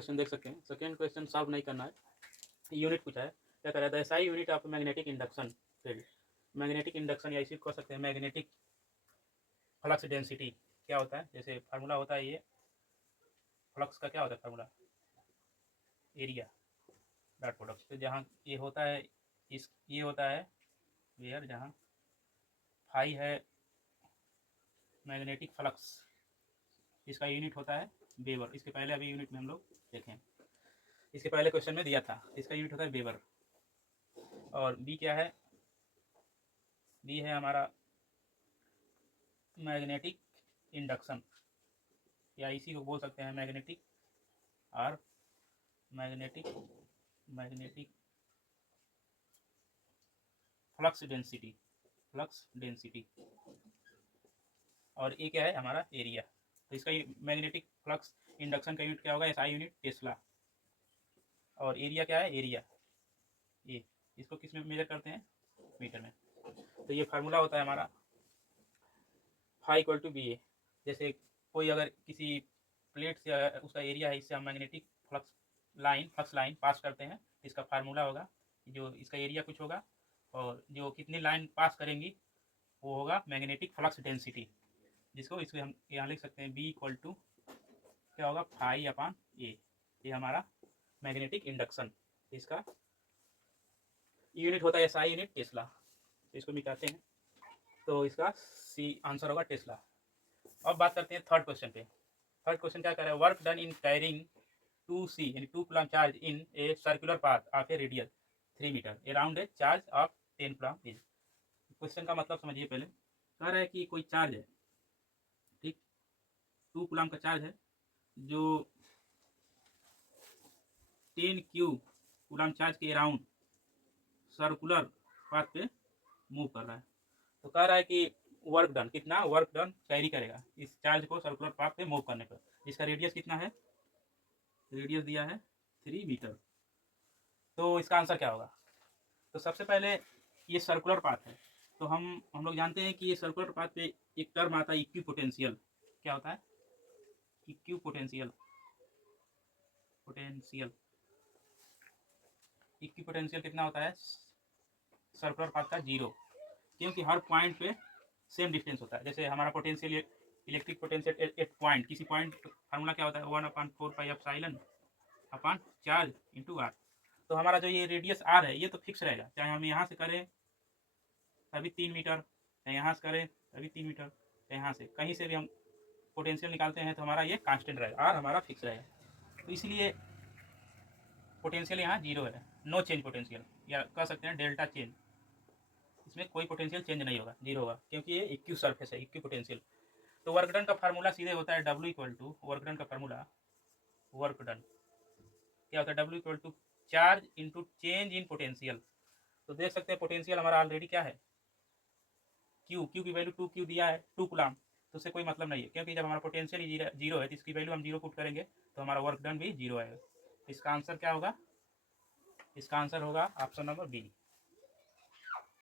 Question देख सकते हैं। सेकेंड क्वेश्चन सॉल्व नहीं करना है, यूनिट पूछा है। क्या कर रहा है, SI unit of magnetic induction field. Magnetic induction या इसी को कह सकते हैं मैग्नेटिक फ्लक्स डेंसिटी। क्या होता है, जैसे फार्मूला होता है ये फ्लक्स का, क्या होता है फार्मूला, एरिया डॉट प्रोडक्ट। तो जहाँ ये होता है, इस ये होता है वेयर, जहाँ फाई है मैग्नेटिक फ्लक्स, इसका यूनिट होता है वेबर। इसके पहले अभी यूनिट में हम लोग देखें, इसके पहले क्वेश्चन में दिया था, इसका यूनिट होता है वेबर। और बी क्या है, बी है हमारा मैग्नेटिक इंडक्शन, या इसी को बोल सकते हैं मैग्नेटिक और magnetic flux density, flux density. और ये क्या है हमारा एरिया। तो इसका मैग्नेटिक फ्लक्स इंडक्शन का यूनिट क्या होगा, एसआई यूनिट टेस्ला। और एरिया क्या है, एरिया ये, इसको किस में मेजर करते हैं, मीटर में। तो ये फार्मूला होता है हमारा फाई इक्वल टू बी ए। जैसे कोई अगर किसी प्लेट से उसका एरिया है, इससे हम मैग्नेटिक फ्लक्स लाइन पास करते हैं, इसका फार्मूला होगा जो इसका एरिया कुछ होगा, और जो कितनी लाइन पास करेंगी वो होगा मैग्नेटिक फ्लक्स डेंसिटी, जिसको इसको हम यहाँ लिख सकते हैं बी इक्वल टू क्या होगा, फाई अपान ए। ये हमारा मैग्नेटिक इंडक्शन, इसका यूनिट होता है एसआई यूनिट टेस्ला। तो इसको मिटाते हैं, तो इसका सी आंसर होगा टेस्ला। अब बात करते हैं थर्ड क्वेश्चन पे। थर्ड क्वेश्चन क्या कर रहा है, work done in carrying 2c यानी 2 coulomb charge in a circular path of a radius 3 metre around a charge of 10 coulomb is. Question का मतलब समझिए पहले। कह रहा है कि कोई चार्ज है, ठीक, 2 कूलम का चार्ज है जो 10 कूलम चार्ज के अराउंड सर्कुलर पाथ पे मूव कर रहा है। तो कह रहा है कि वर्क डन, कितना वर्क डन कैरी करेगा इस चार्ज को सर्कुलर पाथ पे मूव करने पर, जिसका रेडियस कितना है, रेडियस दिया है 3 मीटर। तो इसका आंसर क्या होगा। तो सबसे पहले ये सर्कुलर पाथ है, तो हम लोग जानते हैं कि ये सर्कुलर पाथ पे एक टर्म आता है इक्वी पोटेंशियल। क्या होता है, इक्वी पोटेंशियल, इक्वी पोटेंशियल कितना होता है सर्कुलर पाथ का, 0, क्योंकि हर पॉइंट पे सेम डिस्टेंस होता है। जैसे हमारा potential, electric potential at point, किसी पॉइंट फार्मूला क्या होता है 1/4πε अपान चार्ज इंटू आर। तो हमारा जो ये रेडियस आर है ये तो फिक्स रहेगा, चाहे हम यहाँ से करें तभी 3 मीटर, चाहे यहाँ से करें तभी 3 मीटर, चाहे यहाँ से कहीं से भी हम पोटेंशियल निकालते हैं तो हमारा ये कांस्टेंट रहेगा, आर हमारा फिक्स रहेगा। तो इसलिए पोटेंशियल यहाँ 0 है, नो चेंज पोटेंशियल, या कह सकते हैं डेल्टा चेंज, इसमें कोई पोटेंशियल चेंज नहीं होगा, 0 होगा, क्योंकि ये इक्वी सरफेस है, इक्वी पोटेंशियल। तो वर्क डन का फार्मूला सीधे होता है W equal to, work done का फार्मूला, वर्क डन क्या होता है, W equal to charge into change in potential. तो देख सकते हैं पोटेंशियल हमारा ऑलरेडी क्या है, क्यू की वैल्यू 2q दिया है, 2 कूलम, तो उससे कोई मतलब नहीं है, क्योंकि जब हमारा पोटेंशियल ही 0 है तो इसकी वैल्यू हम 0 पुट करेंगे तो हमारा वर्क डन भी 0 आएगा। इसका आंसर क्या होगा, इसका आंसर होगा ऑप्शन नंबर बी।